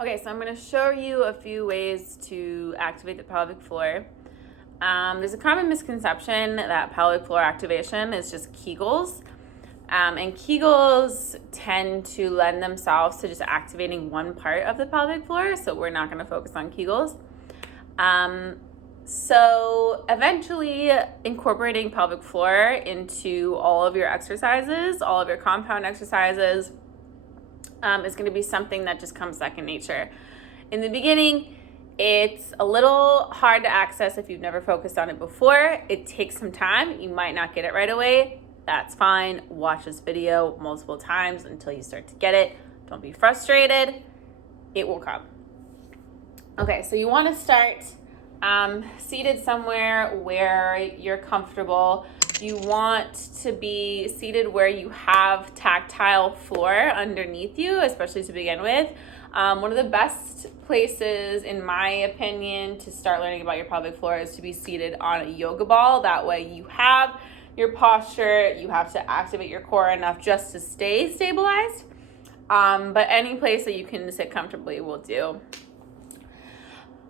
Okay, so I'm going to show you a few ways to activate the pelvic floor. There's a common misconception that pelvic floor activation is just kegals. And kegals tend to lend themselves to just activating one part of the pelvic floor, so we're not going to focus on kegals. So eventually incorporating pelvic floor into all of your exercises, all of your compound exercises, is going to be something that just comes second nature. In the beginning, it's a little hard to access if you've never focused on it before. It takes some time. You might not get it right away. That's fine. Watch this video multiple times until you start to get it. Don't be frustrated. It will come. Okay, so you want to start seated somewhere where you're comfortable. You want to be seated where you have tactile floor underneath you, especially to begin with. One of the best places, in my opinion, to start learning about your pelvic floor is to be seated on a yoga ball. That way you have your posture, you have to activate your core enough just to stay stabilized. But any place that you can sit comfortably will do.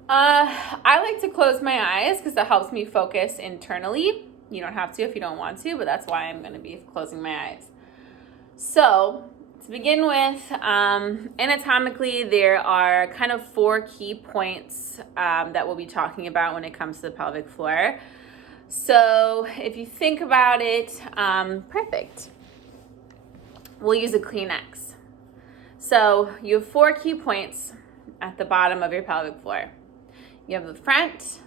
I like to close my eyes because that helps me focus internally. You don't have to if you don't want to, but that's why I'm going to be closing my eyes. So, to begin with, anatomically, there are kind of 4 key points that we'll be talking about when it comes to the pelvic floor. So, if you think about it, perfect. We'll use a Kleenex. So, you have 4 key points at the bottom of your pelvic floor. You have the front,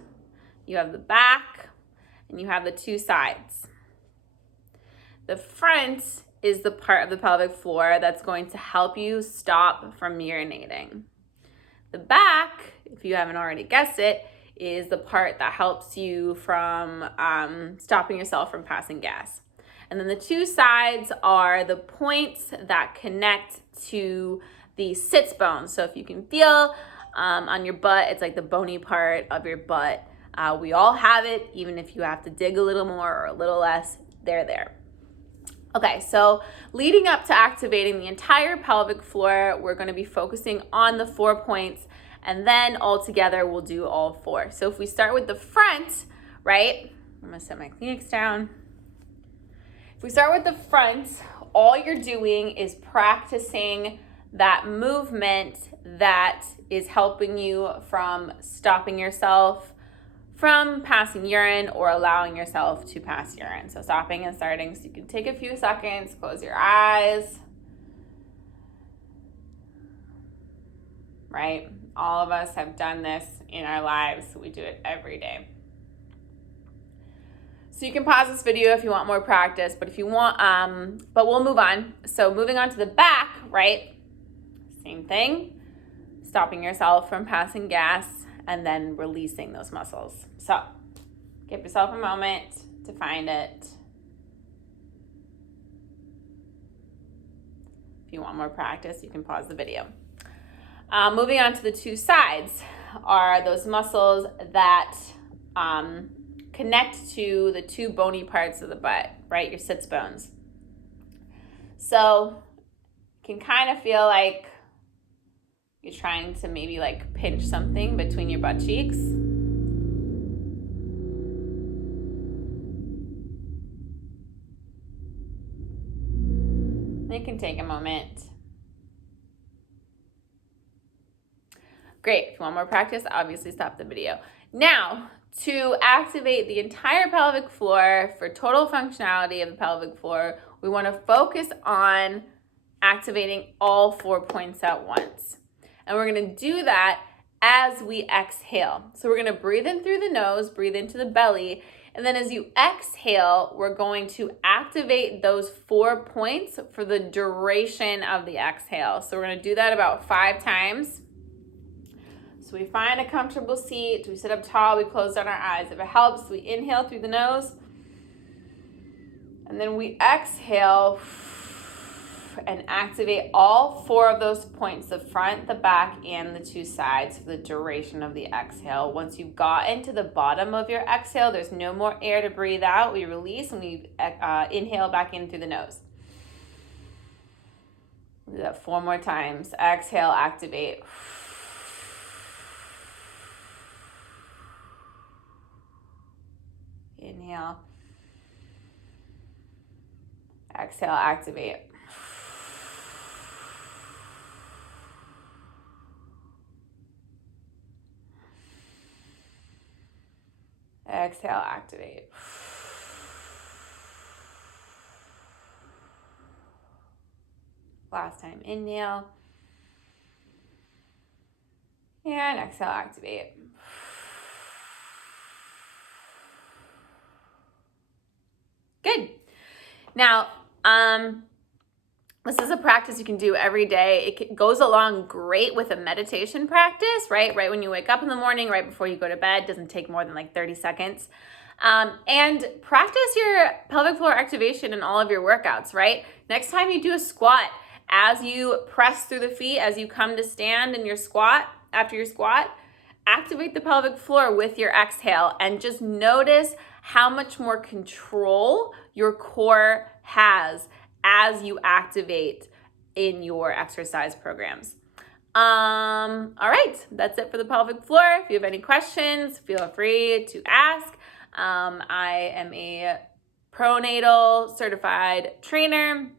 you have the back, and you have the 2 sides. The front is the part of the pelvic floor that's going to help you stop from urinating. The back, if you haven't already guessed it, is the part that helps you from stopping yourself from passing gas. And then the 2 sides are the points that connect to the sits bones. So if you can feel on your butt, it's like the bony part of your butt. We all have it, even if you have to dig a little more or a little less, they're there. Okay, so leading up to activating the entire pelvic floor, we're going to be focusing on the 4 points, and then all together we'll do all 4. So if we start with the front, right? I'm going to set my Kleenex down. If we start with the front, all you're doing is practicing that movement that is helping you from stopping yourself from passing urine or allowing yourself to pass urine. So stopping and starting. So you can take a few seconds, close your eyes. Right? All of us have done this in our lives. We do it every day. So you can pause this video if you want more practice, but if you want, but we'll move on. So moving on to the back, right? Same thing, stopping yourself from passing gas and then releasing those muscles. So give yourself a moment to find it. If you want more practice, you can pause the video. Moving on to the 2 sides are those muscles that connect to the 2 bony parts of the butt, right? Your sits bones. So you can kind of feel like you're trying to maybe like pinch something between your butt cheeks. You can take a moment. Great. If you want more practice, obviously stop the video. Now, to activate the entire pelvic floor for total functionality of the pelvic floor, we want to focus on activating all 4 points at once. And we're going to do that as we exhale. So we're going to breathe in through the nose, breathe into the belly, and then as you exhale, we're going to activate those 4 points for the duration of the exhale. So we're going to do that about 5 times. So we find a comfortable seat, we sit up tall, we close down our eyes. If it helps, we inhale through the nose, and then we exhale and activate all 4 of those points, the front, the back, and the 2 sides for the duration of the exhale. Once you've gotten to the bottom of your exhale, there's no more air to breathe out. We release and we inhale back in through the nose. We'll do that 4 more times. Exhale, activate. inhale. Exhale, activate. Exhale, activate. Last time, inhale. And exhale, activate. Good. Now, this is a practice you can do every day. It goes along great with a meditation practice, right? Right when you wake up in the morning, right before you go to bed. Doesn't take more than like 30 seconds. And practice your pelvic floor activation in all of your workouts, right? Next time you do a squat, as you press through the feet, as you come to stand in your squat, after your squat, activate the pelvic floor with your exhale and just notice how much more control your core has as you activate in your exercise programs. All right, that's it for the pelvic floor. If you have any questions, feel free to ask. I am a Pronatal certified trainer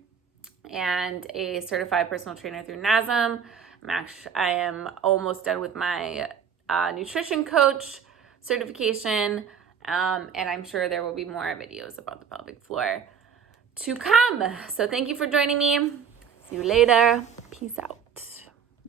and a certified personal trainer through NASM. I am almost done with my nutrition coach certification, and I'm sure there will be more videos about the pelvic floor to come. So thank you for joining me. See you later. Peace out.